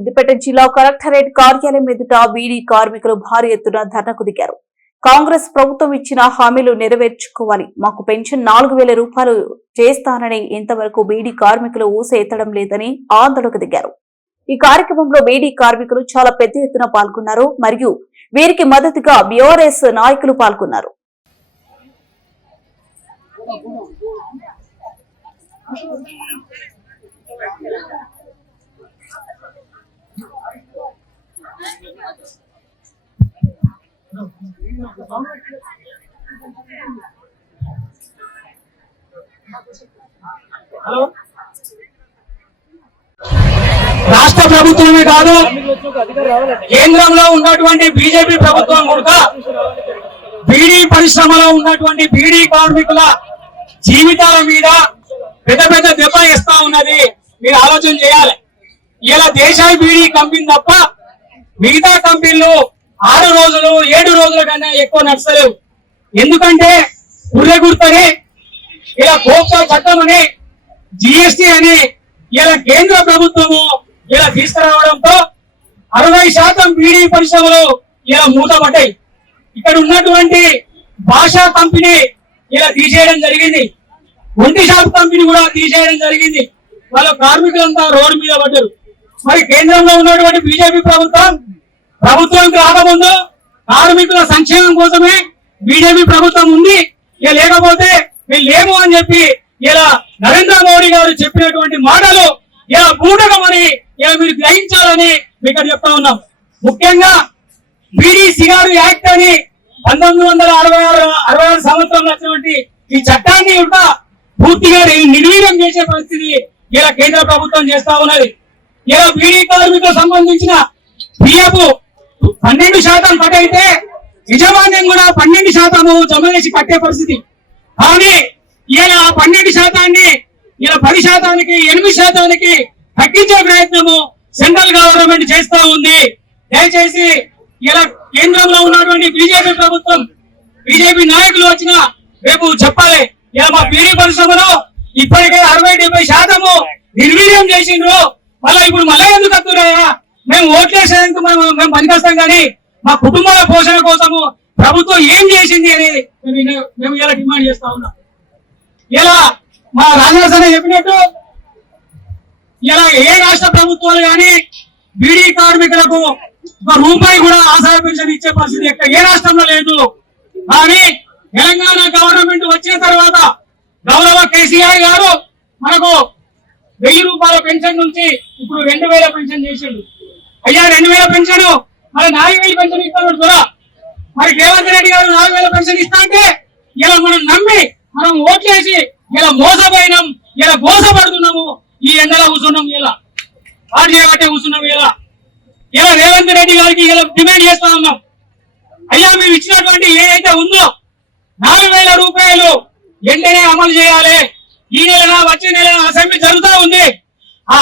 సిద్దిపేట జిల్లా కలెక్టరేట్ కార్యాలయం ఎదుట బీడీ కార్మికులు భారీ ఎత్తున ధర్నాకు దిగారు. కాంగ్రెస్ ప్రభుత్వం ఇచ్చిన హామీలు నెరవేర్చుకోవాలి, మాకు పెన్షన్ 4000 రూపాయలు చేస్తానని ఇంతవరకు బీడీ కార్మికులు ఊస ఎత్తడం లేదని ఆందోళనకు దిగారు. ఈ కార్యక్రమంలో బీడీ కార్మికులు చాలా పెద్ద ఎత్తున పాల్గొన్నారు మరియు వీరికి మద్దతుగా బీఆర్ఎస్ నాయకులు పాల్గొన్నారు. రాష్ట్ర ప్రభుత్వమే కాదు, కేంద్రంలో ఉన్నటువంటి బీజేపీ ప్రభుత్వం కూడా బీడీ పరిశ్రమలో ఉన్నటువంటి బీడీ కార్మికుల జీవితాల మీద పెద్ద పెద్ద దెబ్బ ఇస్తా ఉన్నది. మీరు ఆలోచన చేయాలి. ఇలా దేశాయి బీడీ కంపెనీ తప్ప మిగతా కంపెనీలు 6 రోజులు 7 రోజుల కన్నా ఎక్కువ నడుస్తలేవు. ఎందుకంటే ఉర్రె గుర్తని, ఇలా పోక్సో చట్టం అని, జిఎస్టీ అని ఇలా కేంద్ర ప్రభుత్వము ఇలా తీసుకురావడంతో 60% బీడీ పరిశ్రమలు ఇలా మూతపడ్డాయి. ఇక్కడ ఉన్నటువంటి భాషా కంపెనీ ఇలా తీసేయడం జరిగింది. ఒంటి షాప్ కంపెనీ కూడా తీసేయడం జరిగింది. వాళ్ళ కార్మికులంతా రోడ్డు మీద పడ్డారు. మరి కేంద్రంలో ఉన్నటువంటి బీజేపీ ప్రభుత్వానికి రాకముందు కార్మికుల సంక్షేమం కోసమే బీజేపీ ప్రభుత్వం ఉంది. ఇక లేకపోతే మేము లేము అని చెప్పి ఇలా నరేంద్ర మోడీ గారు చెప్పినటువంటి మాటలు ఇలా బూటకమని ఇలా మీరు గ్రహించాలని మీకు చెప్తా ఉన్నాం. ముఖ్యంగా బీడీ సిగారు యాక్ట్ అని 1966 సంవత్సరంలో వచ్చినటువంటి ఈ చట్టాన్ని కూడా పూర్తిగా నిర్వీర్యం చేసే పరిస్థితి ఇలా కేంద్ర ప్రభుత్వం చేస్తా ఉన్నది. ఇలా బీడీ కార్మికులకు సంబంధించిన పిఎఫ్ 12% కట్ అయితే యజమాన్యం కూడా 12% జమ చేసి కట్టే పరిస్థితి. కానీ ఇలా 12% ఇలా 10%కి 8% తగ్గించే ప్రయత్నము సెంట్రల్ గవర్నమెంట్ చేస్తా ఉంది. దయచేసి ఇలా కేంద్రంలో ఉన్నటువంటి బీజేపీ ప్రభుత్వం, బీజేపీ నాయకులు వచ్చిన రేపు చెప్పాలి. ఇలా మా బీడీ పరిశ్రమలో ఇప్పటికే 60-70% నిర్వీర్యం చేసిండ్రు. ఇప్పుడు మళ్ళీ ఎందుకు వస్తున్నాయా? మేము ఓట్లేసేందుకు మేము పనికొస్తాం, కానీ మా కుటుంబాల పోషణ కోసము ప్రభుత్వం ఏం చేసింది అని మేము ఇలా డిమాండ్ చేస్తా ఉన్నాం. ఇలా మా రాజాసన చెప్పినట్టు ఇలా ఏ రాష్ట్ర ప్రభుత్వాలు కానీ బీడీ కార్మికులకు ₹1 కూడా ఆసరా పెన్షన్ ఇచ్చే పరిస్థితి ఏ రాష్ట్రంలో లేదు. కానీ తెలంగాణ గవర్నమెంట్ వచ్చిన తర్వాత గౌరవ కేసీఆర్ గారు మనకు 1000 రూపాయల పెన్షన్ నుంచి ఇప్పుడు 2000 పెన్షన్ చేసిండు. అయ్యా 2000 పెన్షన్ మరి 4000 పెన్షన్ ఇస్తాడు కదా. మరి రేవంత్ రెడ్డి గారు 4000 పెన్షన్ ఇస్తా అంటే ఇలా మనం నమ్మి మనం ఓట్లేసి ఇలా మోసపోయినాం, ఇలా మోసపడుతున్నాము. ఈ ఎండలో కూర్చున్నాం, ఇలా పాటు చేయబట్టే కూర్చున్నాం. ఇలా రేవంత్ రెడ్డి గారికి ఇలా డిమాండ్ చేస్తా ఉన్నాం. అయ్యా మేము ఇచ్చినటువంటి ఏదైతే ఉందో 4000 రూపాయలు వెంటనే అమలు చేయాలి. ఈ నెల వచ్చే నెల అసెంబ్లీ జరుగుతూ ఉంది. ఆ